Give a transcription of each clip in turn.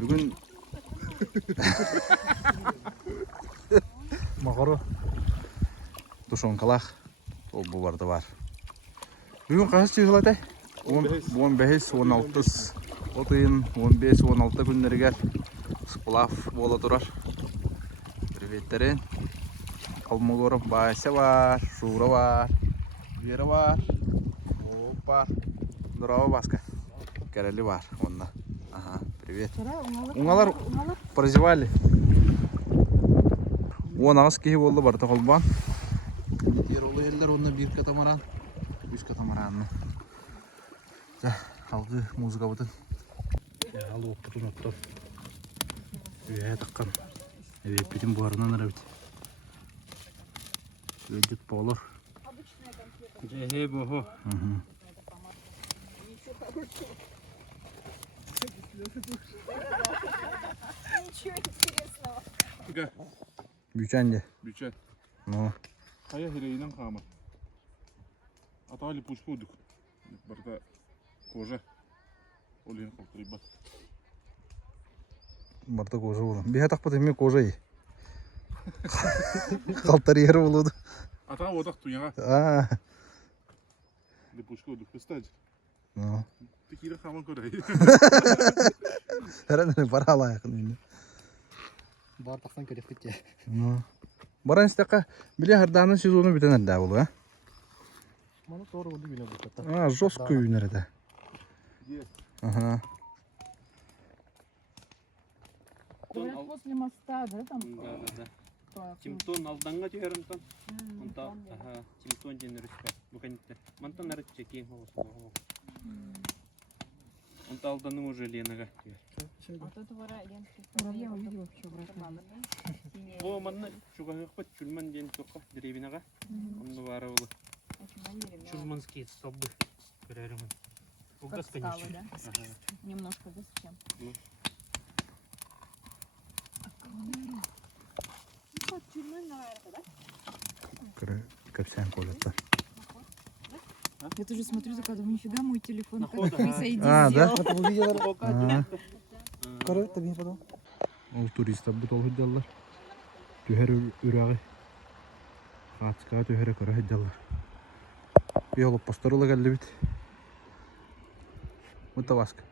Bugün mağara tuşonkalak bu vardı var. Bugün kaç çığılatay? 15, 16, otayın 15, 16 günleri gel. Splav bola durar. Privetlerin. Almogorov Bася var, Şura var, Vera var. Hoppa. Durava Baska. Kereli var onda. Ага, привет. Уңалар проживали. Он ағыз кейі болды бар тағылбан. Ер олы елдер онда бір катамаран, үш катамаранны. Да, алғы музыка бұтын. Алы оқытын оқтап. Өйе таққан. Өйеппетін бұғарынан әрі біт. Өйдет болыр. Жеге бұғы. Ничего интересного. Бючан де. Бючан. Ну. Қая хирейінен қамыр. Атағали пушку өдік. Барда кожа. Олейін қалтырай бат. Барда кожа болу. Беге тақпады мен кожа ей. Қалтар ері болуды. Атаға одақ туяға. Ле пушку өдік. Пестаджи. Ну. Текері қамын көрай. Әрәніне бара алайықын енді. Бар тақсан көрек кетте. Баран істеққа біле әрдағының сезоны бітен әрді болу, ә? Мана торы өді біне бұлтатта. Жестко үйін әрді. Говорят, после моста, да, там? Да. Тимтон алданға жүйерін тон. Онта, Тимтон жені рүспә. Бұқанетті. Мантан әрі чекен ғолсын. Онта алданның уже ленаға. Вот это муравья увидел вообще обратно. О, манна шуға қақпат чүлман жені тоққа деревинаға. Онны бары олы. Чүлманские столбы. Көрерімін. Как стало, да? Немножко, да, совсем? Вот чурман, наверное, да? Капсян колетті. Я тоже смотрю, заказываю, нифига мой телефон Находа. как присоединил. Да? Көрі табиғи падал. Ол туристер бұт ол хүддалар. Түйер үрәғі. Қатысқа түйері көрі хүддалар. Бей олып постарылы кәлі біт. Мұта басқа.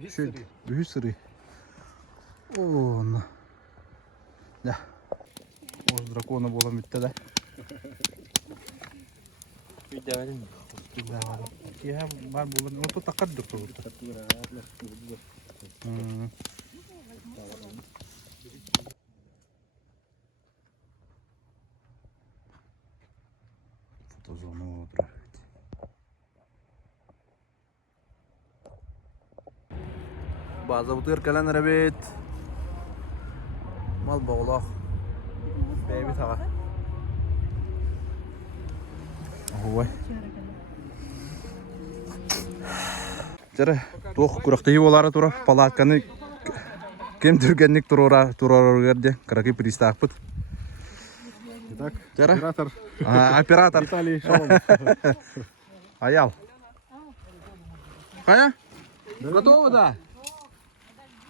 Бүхі сыры. Оны. Да. Оз дракона болам бітті да. Видеалин. Кея бар болам. Ото тақаддыр тұрғырды. Фотозону отырар. Bazı butır kalan arabet. Mal bağlaq. Beybi tağa. Ой. Жара, тоқ күріқтегі олары тұра, палатканы кем түргенлік тұрар өргерде, қарақи пристақ бұд. Итак, Жара? оператор. Оператор. Виталий Шаломов. Аял. Қая? Готовы, да?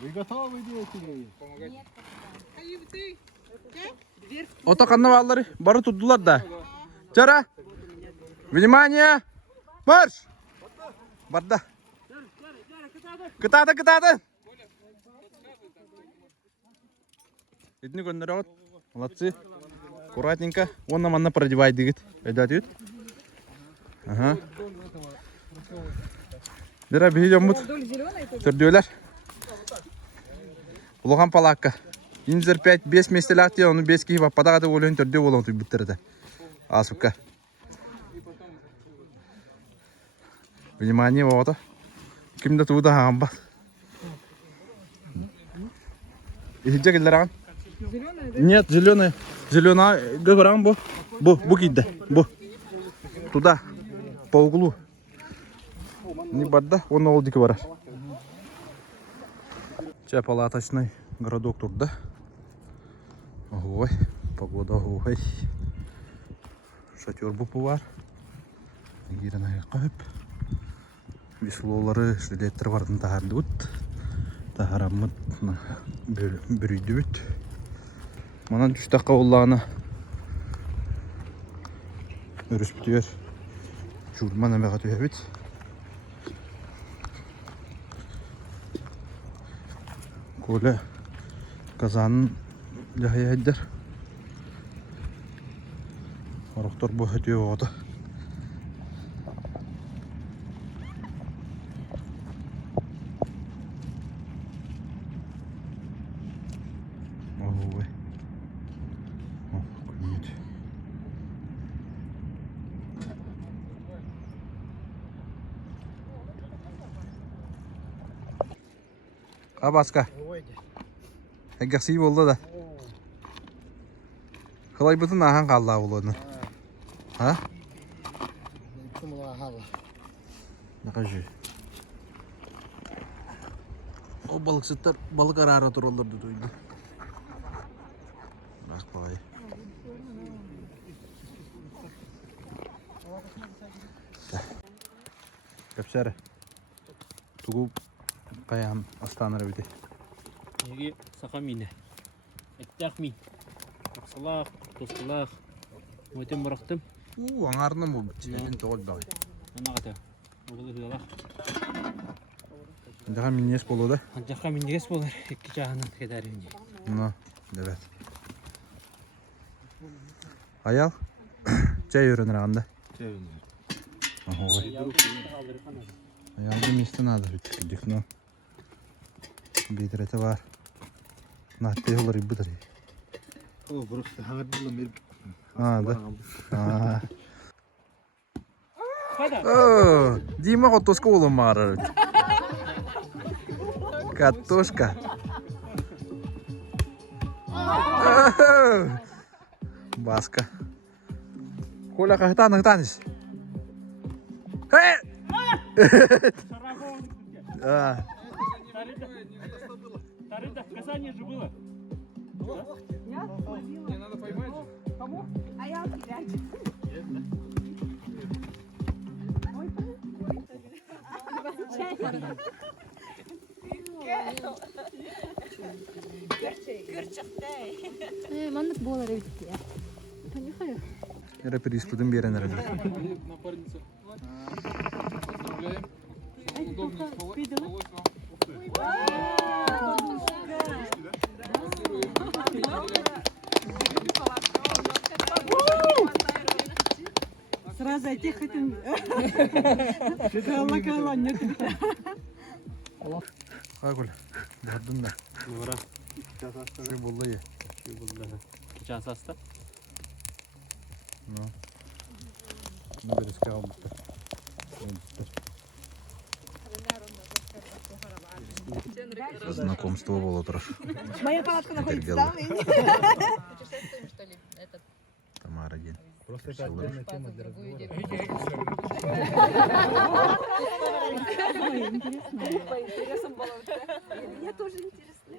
Вы готовы, дети? Ота қанна баллары бары тұрдылар да. Жара! Внимание! Марш! Барда. Кытады! Идни көндері ағыт. Молодцы. Аккуратненько. Онна манна продевай дегет. Айда түйет. Ага. Бера бейден бұд. Түрдеулер. Бұлған палаққа. Инзер 5 местелақ де, оны 5 кейіп аппадағады олын түрде олың түй біттірді. Асыпқа. Внимание, вот. Кімді туыда ағам ба. Ехидже келдер ағам? Зеленая, да? Нет, зеленая. Зеленая. Говорам, бу кейді. Бу. Туда. По углу. Не бадда, он ол декі барар. Чай палаточный городок турда. Ой, погода ой. Шатер бұпы бар. Егерін аяққа өп. Веселолары, жилеттер бардың тағарды өт. Taharamıt bürüydü büt. Bana düştü kavulağına. Örüs bitiyor. Şurman emek atıyor büt. Kole kazanın yahya eder. Oruktor bu ötüyor oldu. Oh, good. Abaska. Egasi oldu da. Kalay bütün ahan kaldı avulunu. Ha? Ne kadar? O balık sütler balık arara durulurdu duydu. Bak bakayım. Köpsere. Tuğu kayan astanara bide. Ege sakam yine. Ettak mi? Aksalak, toskalak. Muhtem bıraktım. Angarına mı bu? Çiğnin toğul bakayım. Ana kata. Oğlu hıyalak. Daha minyes bolu da. Ancakka mindiges bolar. İki çağının kadar indi. No, evet. Ayal. Çay öğrenir anda. Ayal bir mistin adı bittik no. Bir direte var. Nahte olur ibudur. O burası hangi buldum bir. Da. Hadi. Oh, Dima kotoska oğlum var. Katoska. Baska. Kola kahtan nangtanis. Hey! Тарыда, касание же было. Мне надо поймать. Кому? А я опять. Маннык болар бит я. Понюхаю. Era переиспытым берен era. Напарница. Поздравляем. Удобнее спалось вам. Сразу этих хотим. Калла нет. Kakul. Dağıttın da. Numara. Şey buldu ya. Şey buldu. Kaçan sasta? No. Ne bir riske almıştı. Знакомство было трош. Моя палатка находится Дела. Путешествуем, что ли? Этот. Тамара день. Просто это отдельная тема для разговора. По интересам было. Мне тоже интересно.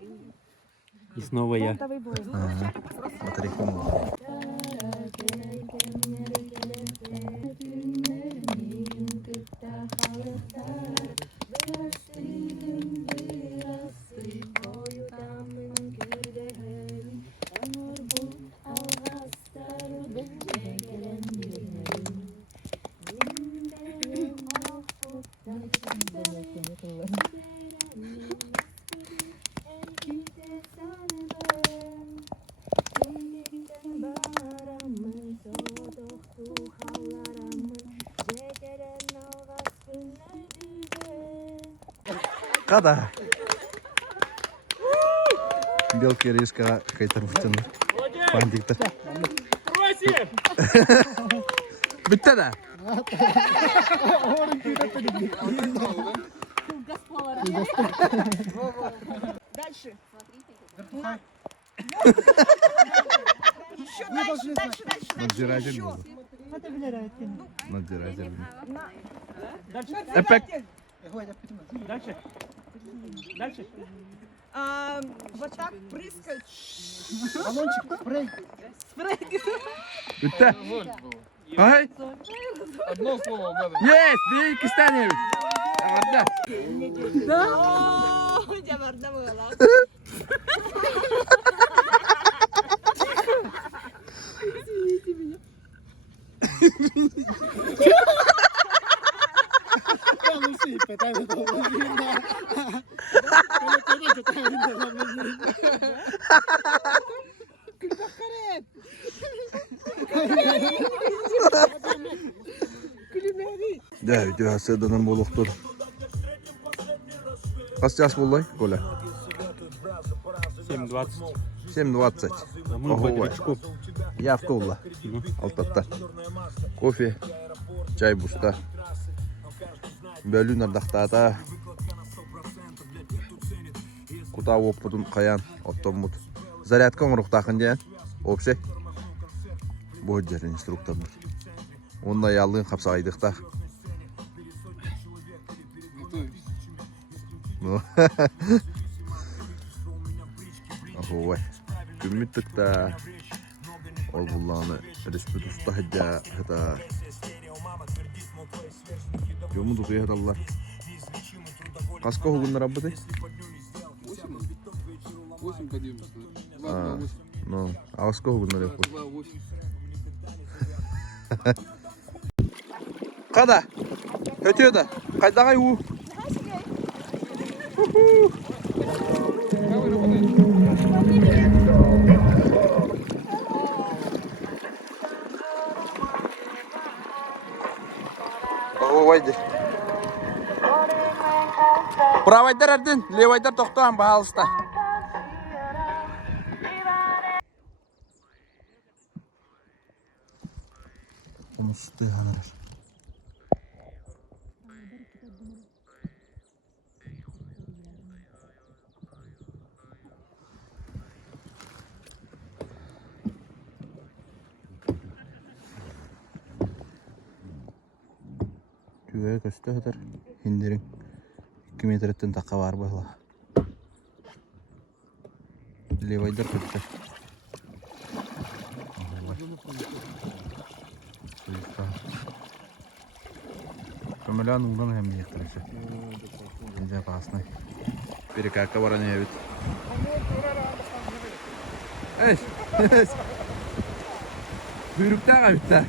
И снова я. Давай будем. Ага. Батарейком было. Kada? Белки риска кайтарmıştın. Pandiktir. Просим! Bitti de. Дальше. Еще дальше, дальше, дальше. Надзиратель был. Надзиратель. Надзиратель. Дальше. Эпек. Дальше. Дальше. Вот так прыскать. Баллончик, спрей. Bitti. Ay. Одно слово надо. Yes, bir iki tane. Orada. Да. Orada böyle. Да, video hasırdanan boluqdur. Kaç yaş bolay? Коля? 7-20. 7-20. Мы Ого, бодрячков. Явка ула. Алтатта. Кофе, чай буста. Бөлүн ардактаата. Кута оппутун каян, оттоммут. Зарядка оңруктакын ден. Опсе. Бу жер инструктордур. Онда ялын капсагайдыкта. Готовимся. Ну. Ой. Күмүттүктө ол булланы республикада хадя хата. Юмуду кыйдаллар. Каска хугундар абды? 8 подъемов. 2-2-8. Ну, а каска хугундар yok. 2-2-8. Када? Өтөдө. Кайдагай у? Правый работает. Ой, правайдар ардын, левайдар тоқтаған бағалыста. Умысты ғанырыр. Түйе көсті өтір, хендерің 2 метреттен таққа бар бағыла. Левайдар көтті. Көмілян ұлдан әмі ектіріші. Әнде қасынай. Перекаққа баран әбіт. Әш! Бұйрықта қабітті.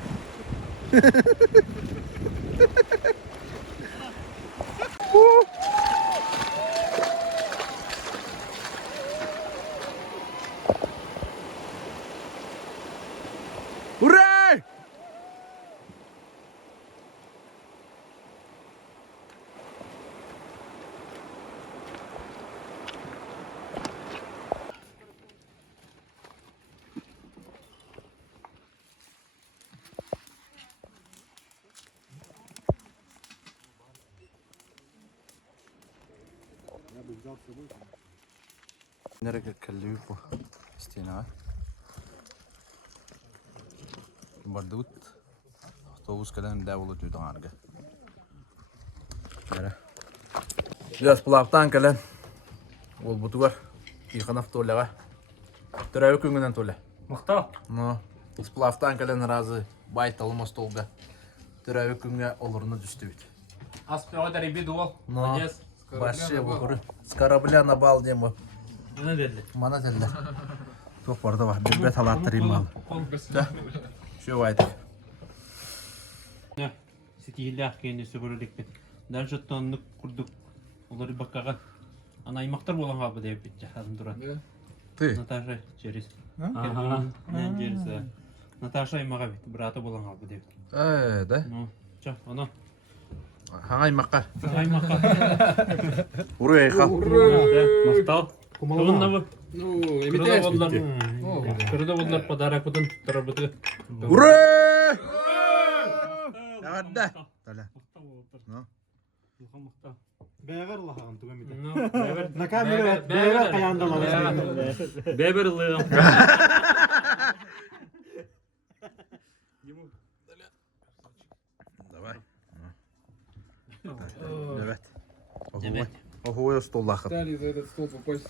Ура! Nereye kalıyor bu? İsteyene. Bardut. Avtobus kadar devlet ödüyor arga. Nere? Biraz plaktan kalan. Ol butu var. İkanaf tolle var. Türevi küngünden tolle. Мақтау. No. Splaftan kalan razı. Bayt almaz tolga. Türevi küngü olurunu düştü bit. Аспиодар ибиду ол. No. Молодец. Başı bu kuru. С корабля на бал демо. Мына деді. Mana telle. Çok barda var. Bir bet alattırayım al. Şu vaydı. Сетигилде ақкенде сөбірілікпен. Даже тонны күрдік. Олар баққаға. Ана аймақтар болған қабы деп бетті. Хазым тұрады. Ты? Наташа через. Мен через. Наташа аймаға бет. Браты болған қабы деп. Да? Ну, ча, ана. Hangay makka? Аймаққа. Buraya kal. Мақтау. Кумалына бұ. Ну, Кырда болдар. О, Кырда болдар подарок бұдын. Тұры бұды. Buraya! Yağadda. Tala. No. Мақтау. Бәгәр лаһаган түгәм ите. Бәбір. На камера бәгәр каяндалар. Бәбір лыгам. Давай. Evet. Oho, stol lakıp. Дали за этот стол попасть.